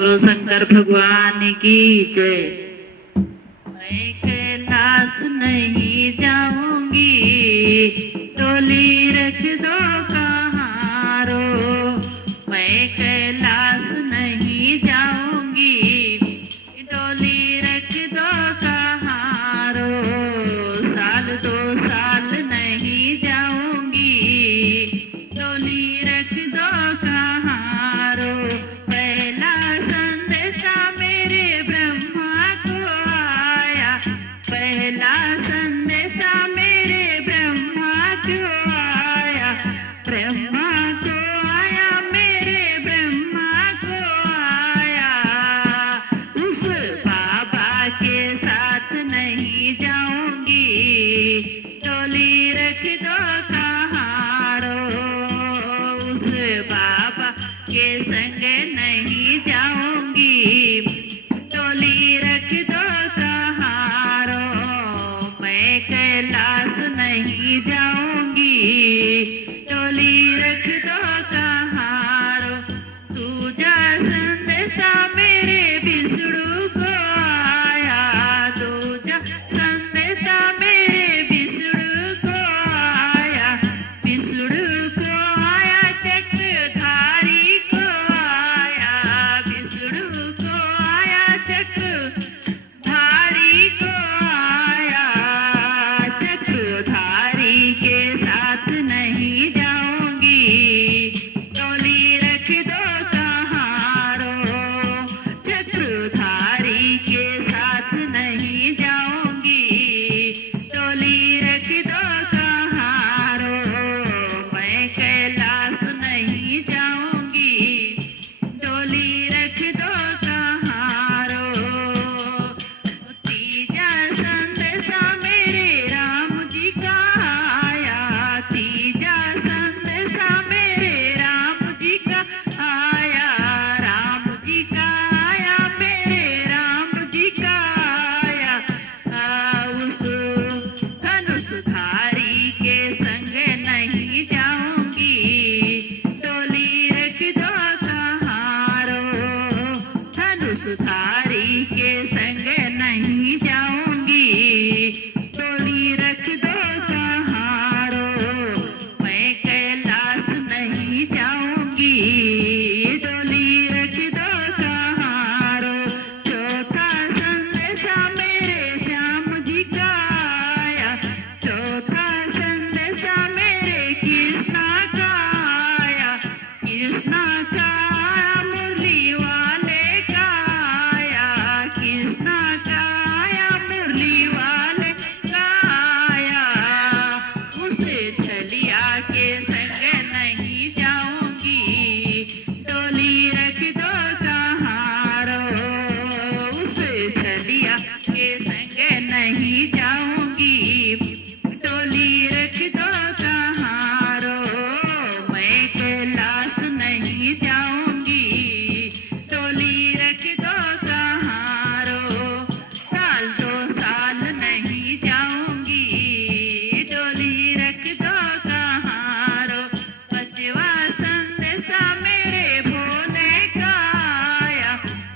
गुरु शंकर भगवान की जय। मैं कैलाश नहीं जाऊंगी, डोली रख दो कहारो। मैं कैलाश नहीं जाऊंगी, डोली रख दो कहारो। साल दो साल नहीं जाऊंगी, डोली रख दो कहारो। पहला संदेशा मेरे ब्रह्मा को आया, पहला संदेशा मेरे ब्रह्मा को आया। ब्रह्मा को आया, मेरे ब्रह्मा को आया। उस बाबा के साथ नहीं जाऊंगी, डोली रख दो कहारो। उस बाबा के संग नहीं जाऊंगी, डोली रख दो कहारो। मैं कैलाश नहीं जाऊंगी, डोली रख दो कहारो। दूजा संदेशा मेरे विष्णु को आया, दूजा संदेशा मेरे विष्णु को आया। विष्णु को आया, चक्रधारी को आया। विष्णु को आया, चक्रधारी को आया। चक्रधारी के साथ नहीं जाऊंगी, डोली रख दो कहारो। चक्रधारी के साथ नहीं जाऊंगी, डोली रख दो कहारो। मैं कैलाश नहीं जाऊंगी, डोली रख दो कहारो। तीजा संदेशा मेरे राम जी का आया, तीजा संदेशा मेरे राम जी का आया। राम जी का आया, मेरे राम जी का आया। उस धनुषधारी के संग नहीं जाऊंगी, डोली रख दो कहारो। धनुषधारी के संग नहीं जाऊंगी, डोली रख दो कहारो। मैं कैलाश नहीं जाऊंगी, डोली रख दो कहारो। चौथा संदेशा मेरे श्याम जी का आया, चौथा संदेशा मेरे कृष्णा का आया। कृष्णा का आया, मुरली वाले का आया। कृष्णा का आया, मुरली वाले का आया। उस छलिया के संग नहीं जाऊंगी, डोली रख दो कहारो। उस छलिया के संग नहीं जाऊंगी, डोली रख दो कहारो। मैं कैलाश नहीं जाऊंगी, डोली रख दो कहारो। साल दो साल नहीं जाऊंगी, डोली रख दो कहारो। पांचवा संदेशा मेरे भोले का आया,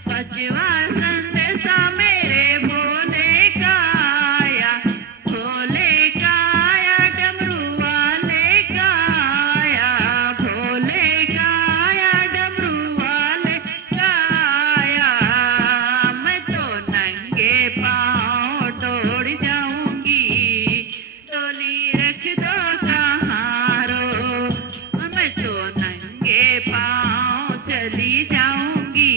पांचवा संदेशा मेरे भोले का आया। भोले का आया, डमरू वाले का आया। भोले का आया, डमरू वाले का आया। मैं तो नंगे पाँव दौड़ जाऊंगी, डोली रख दो कहारो। मैं तो नंगे पाँव चली जाऊंगी,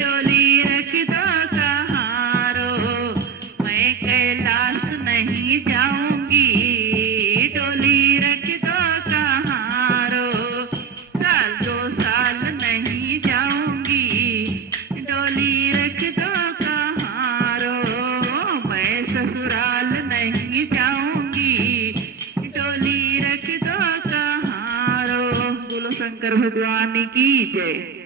डोली रख दो कहारो। मैं कैलाश नहीं जाऊंगी, डोली रख दो कहारो। साल दो साल नहीं जाऊंगी, डोली रख दो कहारो। मैं ससुराल नहीं जाऊंगी, डोली रख दो कहारो। बोलो शंकर भगवान की जय।